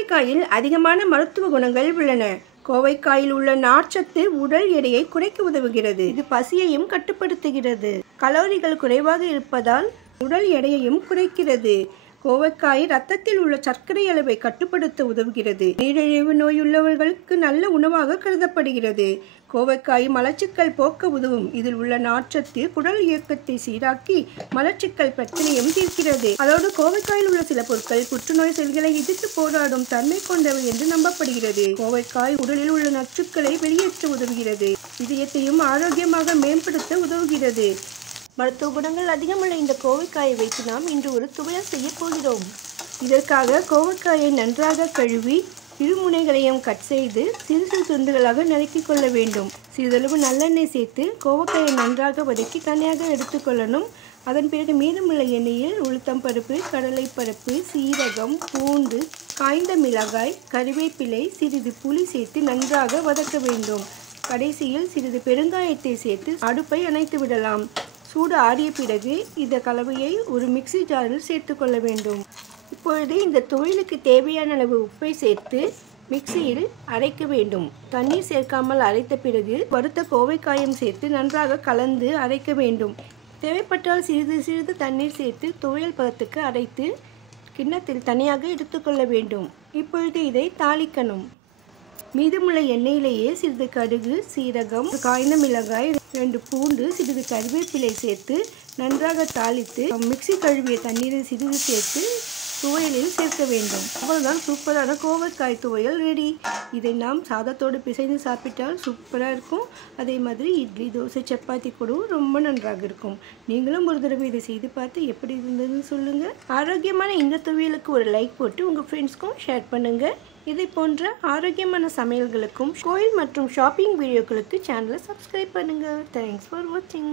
கோவைக்காயில் அதிகமான மருத்துவ குணங்கள் உள்ளன. கோவைக்காயில் உள்ள நார்ச்சத்து உடல் எடையை குறைக்க உதவுகிறது. இது பசியையும் கட்டுப்படுத்துகிறது. கலோரிகள் குறைவாக இருப்பதால் உடல் எடையையும் குறைக்கிறது. கோவைக்காய் இரத்தத்தில் உள்ள சர்க்கரை அளவை கட்டுப்படுத்த உதவுகிறது. நீரிழிவு நோயுள்ளவர்களுக்கு நல்ல உணவாக கருதப்படுகிறது. கோவைக்காய் மலச்சிக்கல் போக்க உதவும். இதில் உள்ள நார்ச்சத்து குடல் இயக்கத்தை சீராக்கி மலச்சிக்கல் பிரச்சனையும் தீர்க்கிறது. அதோடு கோவைக்காயில் உள்ள சில பொருட்கள் புற்றுநோய் செல்களை எதிர்த்து போராடும் தன்மை கொண்டவை என்று நம்பப்படுகிறது. கோவைக்காய் உடலில் உள்ள நச்சுக்களை வெளியேற்ற உதவுகிறது. இதயத்தையும் ஆரோக்கியமாக மேம்படுத்த உதவுகிறது. மருத்துவ குணங்கள் அதிகமுள்ள இந்த கோவைக்காயை வைத்து நாம் இன்று ஒரு துவையல் செய்ய போகிறோம். இதற்காக கோவைக்காயை நன்றாக கழுவி இருமுனைகளையும் கட் செய்து சிறு சிறு துண்டுகளாக நறுக்கிக் கொள்ள வேண்டும். சிறிதளவு நல்லெண்ணெய் சேர்த்து கோவைக்காயை நன்றாக வதக்கி தனியாக எடுத்துக்கொள்ளணும். அதன் பிறகு மீதமுள்ள எண்ணெயில் உளுத்தம் பருப்பு, கடலை பருப்பு, சீரகம், பூண்டு, காய்ந்த மிளகாய், கறிவேப்பிலை, சிறிது புளி சேர்த்து நன்றாக வதக்க வேண்டும். கடைசியில் சிறிது பெருங்காயத்தை சேர்த்து அடுப்பை அணைத்து விடலாம். சூடு ஆறிய பிறகு இந்த கலவையை ஒரு மிக்ஸி ஜாரில் சேர்த்து கொள்ள வேண்டும். இப்பொழுது இந்த துவையலுக்கு தேவையான அளவு உப்பை சேர்த்து மிக்சியில் அரைக்க வேண்டும். தண்ணீர் சேர்க்காமல் அரைத்த பிறகு வறுத்த கோவைக்காயும் சேர்த்து நன்றாக கலந்து அரைக்க வேண்டும். தேவைப்பட்டால் சிறிது சிறிது தண்ணீர் சேர்த்து துவையல் பதத்துக்கு அரைத்து கிண்ணத்தில் தனியாக எடுத்துக்கொள்ள வேண்டும். இப்பொழுது இதை தாளிக்கணும். மீதமுள்ள எண்ணெயிலேயே சிறிது கடுகு, சீரகம், காய்ந்த மிளகாய், 2 பூண்டு, சிறிது கறிவேப்பிலை சேர்த்து நன்றாக தாளித்து மிக்ஸி கழுவிய தண்ணீரை சிறிது சேர்த்து துவையலில் சேர்க்க வேண்டும். அவ்வளவுதான், சூப்பரான கோவைக்காய் துவையல் ரெடி. இதை நாம் சாதத்தோடு பிசைந்து சாப்பிட்டால் சூப்பராக இருக்கும். அதே மாதிரி இட்லி, தோசை, சப்பாத்தி கூடவும் ரொம்ப நன்றாக இருக்கும். நீங்களும் ஒரு தடவை இதை செய்து பார்த்து எப்படி இருந்ததுன்னு சொல்லுங்கள். ஆரோக்கியமான இந்த துவையலுக்கு ஒரு லைக் போட்டு உங்கள் ஃப்ரெண்ட்ஸ்க்கும் ஷேர் பண்ணுங்கள். இதை போன்ற ஆரோக்கியமான சமையல்களுக்கும் கோயில் மற்றும் ஷாப்பிங் வீடியோக்களுக்கு சேனலை சப்ஸ்கிரைப் பண்ணுங்கள். தேங்க்ஸ் ஃபார் வாட்சிங்.